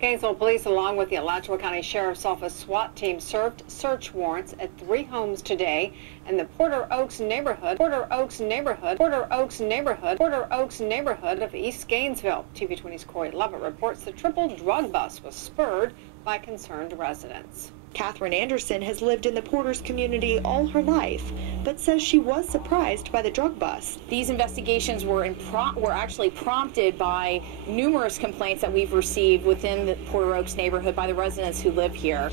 Gainesville police, along with the Alachua County Sheriff's Office SWAT team, served search warrants at 3 homes today in the Porter Oaks neighborhood of East Gainesville. TV 20's Corey Lovett reports the triple drug bust was spurred by concerned residents. Catherine Anderson has lived in the Porters community all her life, but says she was surprised by the drug bust. These investigations were actually prompted by numerous complaints that we've received within the Porter Oaks neighborhood by the residents who live here.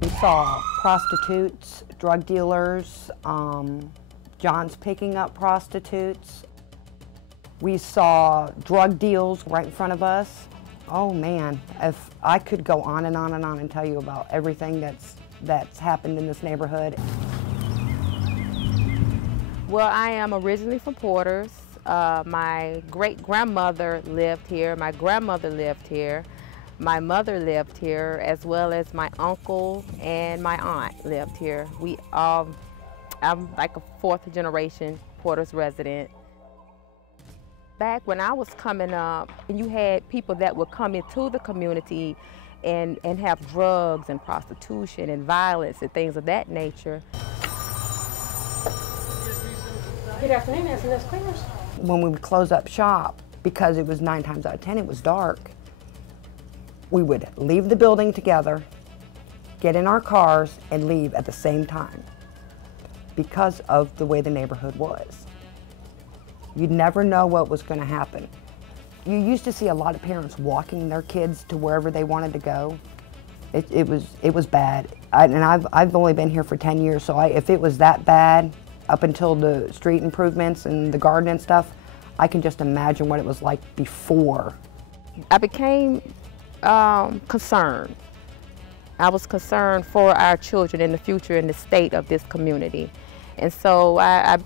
We saw prostitutes, drug dealers, John's picking up prostitutes. We saw drug deals right in front of us. Oh man, if I could go on and on and on and tell you about everything that's happened in this neighborhood. Well, I am originally from Porters. My great-grandmother lived here, my grandmother lived here, my mother lived here, as well as my uncle and my aunt lived here. I'm like a fourth-generation Porters resident. Back when I was coming up, you had people that would come into the community and have drugs and prostitution and violence and things of that nature. Good afternoon, S&S Cleaners. When we would close up shop, because it was 9 times out of 10 it was dark, we would leave the building together, get in our cars, and leave at the same time because of the way the neighborhood was. You'd never know what was going to happen. You used to see a lot of parents walking their kids to wherever they wanted to go. It was bad. I've only been here for 10 years, so if it was that bad, up until the street improvements and the garden and stuff, I can just imagine what it was like before. I became concerned. I was concerned for our children in the future and the state of this community. And so I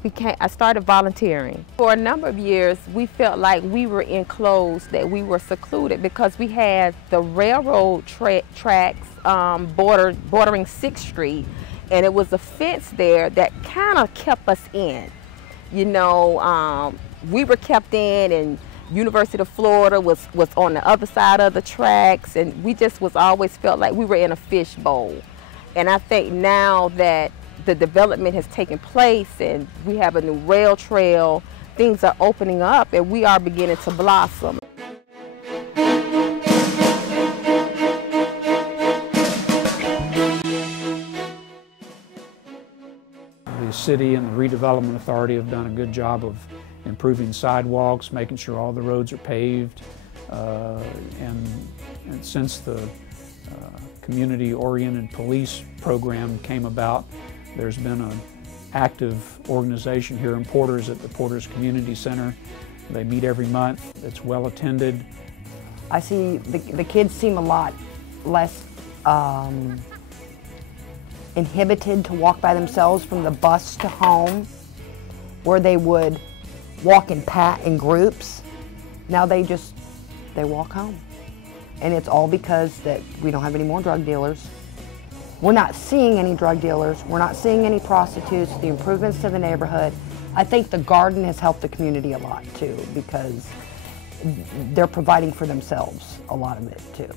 started volunteering. For a number of years, we felt like we were enclosed, that we were secluded, because we had the railroad tracks bordering 6th Street, and it was a fence there that kind of kept us in. You know, we were kept in, and University of Florida was on the other side of the tracks, and we just always felt like we were in a fishbowl. And I think now that the development has taken place and we have a new rail trail, things are opening up and we are beginning to blossom. The city and the redevelopment authority have done a good job of improving sidewalks, making sure all the roads are paved, and since the community-oriented police program came about, there's been an active organization here in Porters at the Porters Community Center. They meet every month. It's well attended. I see the kids seem a lot less inhibited to walk by themselves from the bus to home, where they would walk in groups. Now they walk home. And it's all because that we don't have any more drug dealers. We're not seeing any drug dealers. We're not seeing any prostitutes. The improvements to the neighborhood. I think the garden has helped the community a lot too, because they're providing for themselves, a lot of it too.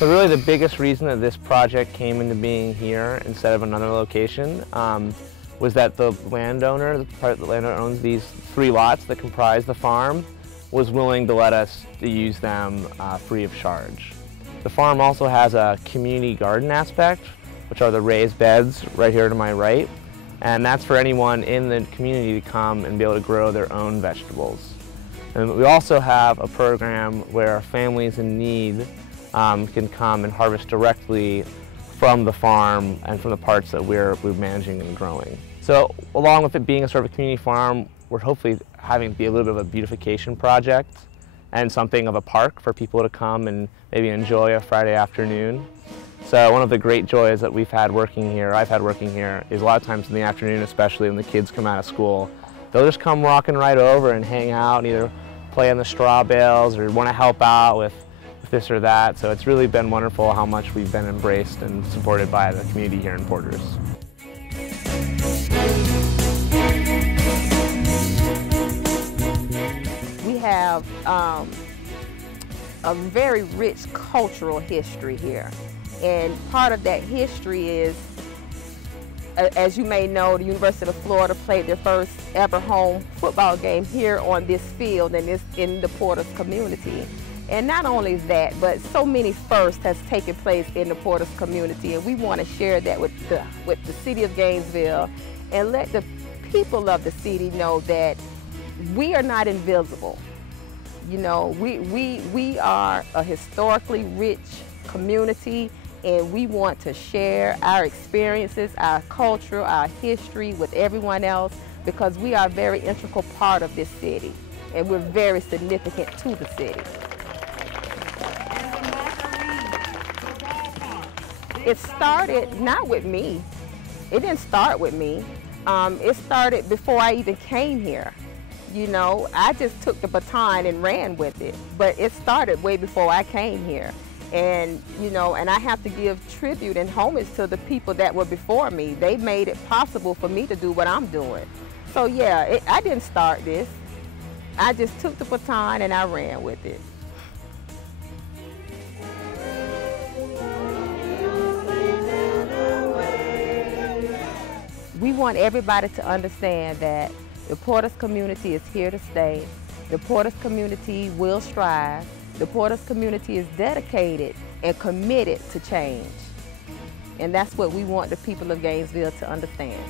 So really the biggest reason that this project came into being here instead of another location was that the landowner, the part that the landowner owns these 3 lots that comprise the farm, was willing to let us use them free of charge. The farm also has a community garden aspect, which are the raised beds right here to my right, and that's for anyone in the community to come and be able to grow their own vegetables. And we also have a program where families in need can come and harvest directly from the farm and from the parts that we're managing and growing. So along with it being a sort of a community farm, we're hopefully having it be a little bit of a beautification project and something of a park for people to come and maybe enjoy a Friday afternoon. So one of the great joys that I've had working here, is a lot of times in the afternoon, especially when the kids come out of school, they'll just come walking right over and hang out and either play on the straw bales or want to help out with this or that. So it's really been wonderful how much we've been embraced and supported by the community here in Porters. have a very rich cultural history here. And part of that history is, as you may know, the University of Florida played their first ever home football game here on this field and it's in the Porter's community. And not only that, but so many firsts has taken place in the Porter's community, and we want to share that with the city of Gainesville and let the people of the city know that we are not invisible. You know, we are a historically rich community, and we want to share our experiences, our culture, our history with everyone else, because we are a very integral part of this city, and we're very significant to the city. It started not with me. It didn't start with me. It started before I even came here. You know, I just took the baton and ran with it, but it started way before I came here. And, you know, and I have to give tribute and homage to the people that were before me. They made it possible for me to do what I'm doing. So yeah, I didn't start this. I just took the baton and I ran with it. We want everybody to understand that the Porter's community is here to stay. The Porter's community will strive. The Porter's community is dedicated and committed to change. And that's what we want the people of Gainesville to understand.